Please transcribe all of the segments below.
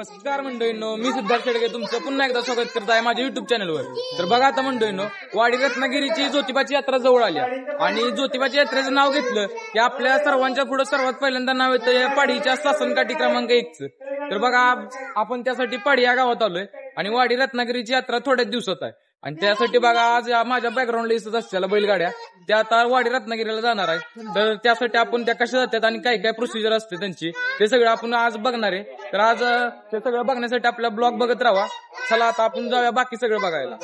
नमस्कार मंडळींनो, मी सिद्धार्थ शेडगे तुमचं पुन्हा एकदा स्वागत करत आहे माझ्या युट्यूब चॅनलवर. तर बघा आता मंडळींनो, वाडी रत्नागिरीची ज्योतिबाची यात्रा जवळ आली आणि ज्योतिबाच्या यात्रेचं नाव घेतलं की आपल्या सर्वांच्या पुढे सर्वात पहिल्यांदा नाव येतं या पाडीच्या सासनकाठी क्रमांक 1चं. तर बघा आपण त्यासाठी पाडी या गावात आलोय आणि वाडी रत्नागिरीची यात्रा थोड्याच दिवसात आहे आणि त्यासाठी बघा आज माझ्या बॅकग्राऊंडला दिसत असलेल्या बैलगाड्या त्या आता वाडी रत्नागिरीला जाणार आहे. तर त्यासाठी आपण त्या कशा जातात आणि काय काय प्रोसिजर असते त्यांची ते सगळं आपण आज बघणार आहे. तर आज ते सगळं बघण्यासाठी आपला ब्लॉग बघत राहा. चला आता आपण जाऊया बाकी सगळं बघायला.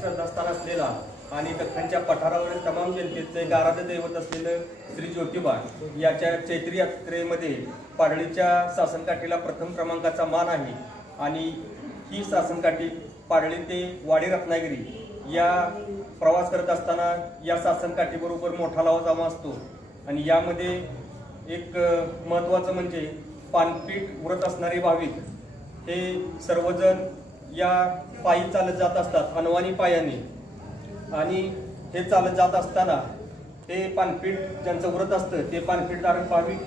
श्रद्धास्थान असलेला आणि दख्खनच्या पठारावरील तमाम जनतेचे गाराध दैवत असलेलं श्री ज्योतिबा याच्या चैत्री यात्रेमध्ये पाडळीच्या सासनकाठीला प्रथम क्रमांकाचा मान आहे. आणि ही सासनकाठी पाडळी ते वाडी रत्नागिरी या प्रवास करत असताना या सासनकाठीबरोबर मोठा लावाजामा असतो. आणि यामध्ये एक महत्त्वाचं म्हणजे पानपीठ व्रत असणारे भाविक हे सर्वजण या पायी चालत जात असतात अनवाणी पायाने. आणि हे चालत जात असताना ते पानपीठ ज्यांचं व्रत असतं ते पानपीठधारक भाविक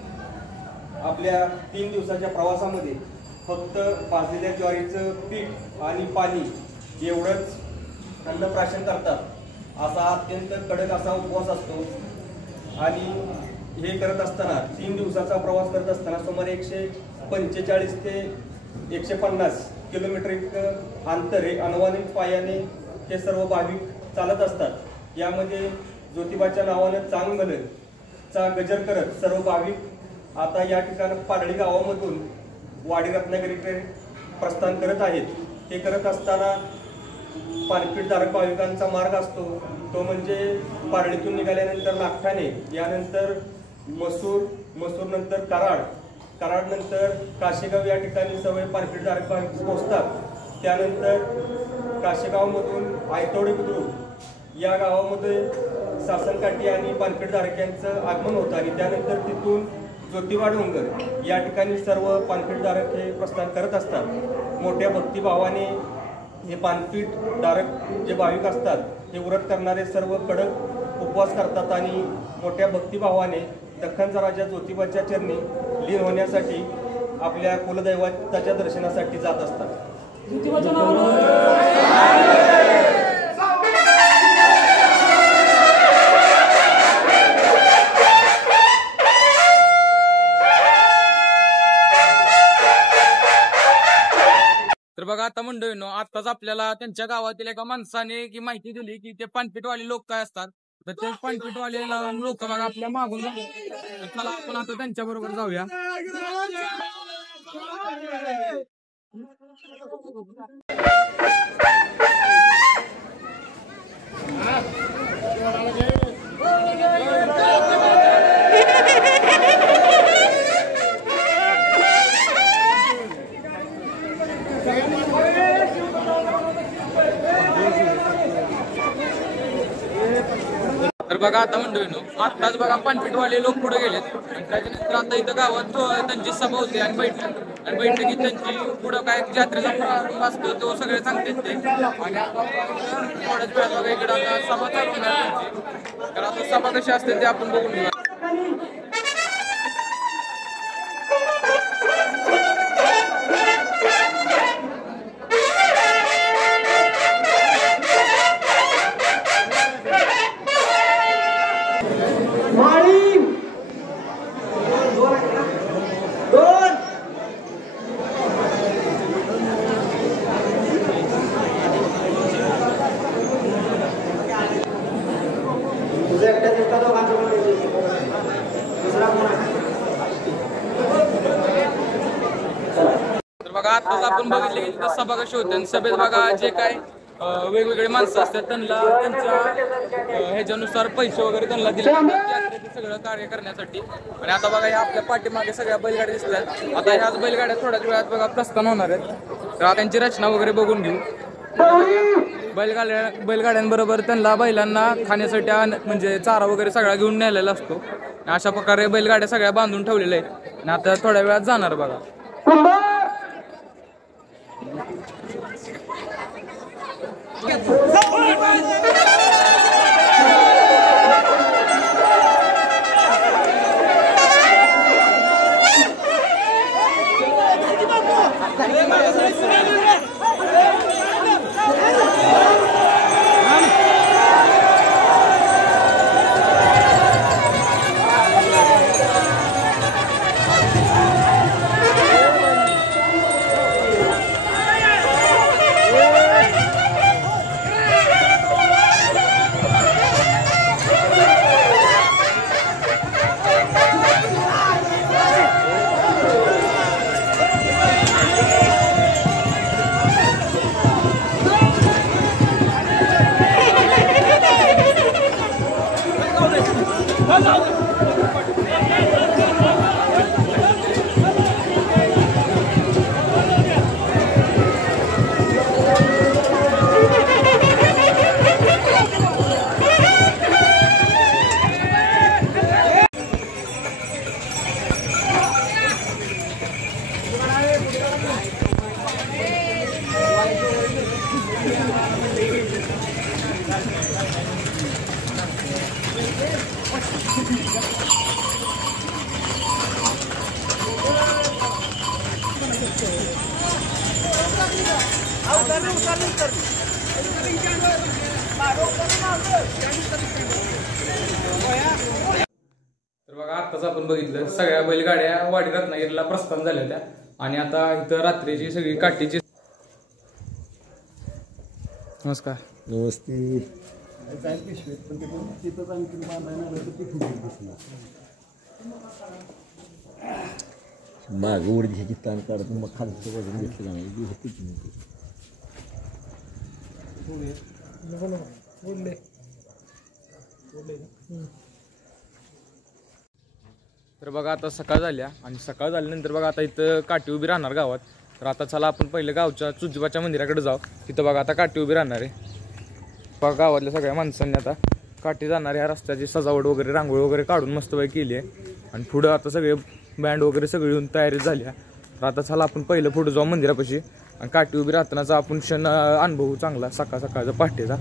आपल्या 3 दिवसाच्या प्रवासामध्ये फक्त भाजलेल्या ज्वारीचं पीठ आणि पाणी एवढंच अन्नप्राशन करतात. असा अत्यंत कडक असा उपवास असतो. आणि हे करत असताना 3 दिवसाचा प्रवास करत असताना सुमारे 145 ते 150 किलोमीटर इतकं अंतर हे अनवाणी पायाने हे सर्व भाविक चालत असतात. यामध्ये ज्योतिबाच्या नावानं चांगभलचा गजर करत सर्व भाविक आता या ठिकाणी पाडळी गावामधून वाडी रत्नागिरीकडे प्रस्थान करत आहेत. हे करत असताना पानपीठधारक भाविकांचा मार्ग असतो तो म्हणजे पाडळीतून निघाल्यानंतर नागठाणे, यानंतर मसूर नंतर कराड नंतर काशेगाव या ठिकाणी सर्व पानपीठधारक भाविक पोहोचतात. त्यानंतर काशेगावमधून आयतोडे बुद्रुक या गावामध्ये सासनकाठी आणि पानपीठधारक यांचं आगमन होतं. आणि त्यानंतर तिथून ज्योतिबा डोंगर या ठिकाणी सर्व पानपीठधारक हे प्रस्थान करत असतात. मोठ्या भक्तिभावाने हे पानपीठधारक जे भाविक असतात हे व्रत करणारे सर्व कडक उपवास करतात आणि मोठ्या भक्तिभावाने दख्खनचा राजा ज्योतिबाच्या चरणी लीन होण्यासाठी आपल्या कुलदैवताच्या दर्शनासाठी जात असतात. तर बघा आता मंडळींनो, आताच आपल्याला त्यांच्या गावातील एका माणसाने की माहिती दिली की ते पानपीठवाले लोक काय असतात. तर ते पानपीठवाले लोक बघा आपल्या मागून चला आपण आता त्यांच्या बरोबर जाऊया. तर बघा आता मंडळींनो, आत्ताच बघा पानपीठवाले लोक पुढे गेलेत आणि त्याच्यानंतर आता इथं गावात त्यांची सभा होती आणि बैठकीत त्यांची पुढं काय यात्रेचा प्रारंभ असतो तो सगळे सांगतात ते. आणि आता थोड्याच वेळात बघा इकडे आता सभा चालू होणार त्यांची. तर आता सभा कशी असते ते आपण बघून घेऊया. तर बघा आताच आपण बघितले की तिथं सभा कशी होते आणि सभेत बघा जे काय वेगवेगळे माणसं असतात त्यांना त्यांच्या ह्याच्यानुसार पैसे वगैरे त्यांना दिले सगळं कार्य करण्यासाठी. आणि आता बघा या आपल्या पाठीमागे सगळ्या बैलगाड्या दिसतात. आता ह्याच बैलगाड्या थोड्याच वेळात बघा प्रस्थान होणार आहेत. तर त्यांची रचना वगैरे बघून घेऊ. बैलगाड्यांबरोबर त्यांना बैलांना खाण्यासाठी म्हणजे चारा वगैरे सगळा घेऊन नेलेला असतो. अशा प्रकारे बैलगाड्या सगळ्या बांधून ठेवलेल्या आहेत आणि आता थोड्या वेळात जाणार बघा. तर बघा आत्ताच आपण बघितलं सगळ्या बैलगाड्या वाडी रत्नागिरीला प्रस्थान झाल्या होत्या आणि आता इथं रात्रीची सगळी काठीची. नमस्कार. नमस्ते. माग उडीची ताण काढत मग खालचं वजन घेतलं नाही होती तर बघा आता सकाळ झाल्या आणि सकाळ झाल्यानंतर बघा आता इथं काठी उभी राहणार गावात. तर आता चला आपण पहिलं गावच्या चुजबाच्या मंदिराकडे जाऊ. तिथं बघा आता काठी उभी राहणार आहे. बघा गावातल्या सगळ्या माणसांनी आता काठी जाणार ह्या रस्त्याची सजावट वगैरे रांगोळी वगैरे काढून मस्तपैकी केली आहे आणि पुढं आता सगळे बँड वगैरे सगळी येऊन तयारी झाली आहे. तर आता चला आपण पहिलं पुढं जाऊ मंदिरापाशी आणि काठी उभी राहतानाचा आपण क्षण अनुभवू चांगला सकाळ सकाळचा पहाटेचा.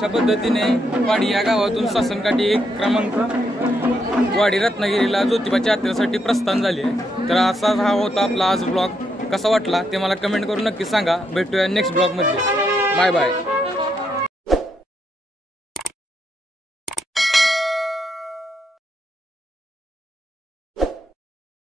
अशा पद्धतीने वाडी या गावातून सासनकाठी 1 क्रमांक वाडी रत्नागिरीला ज्योतिबाच्या यात्रेसाठी प्रस्थान झाले. तर असा हा होता आपला आज ब्लॉग. कसा वाटला ते मला कमेंट करून नक्की सांगा. भेटूया नेक्स्ट ब्लॉगमध्ये. Bye bye.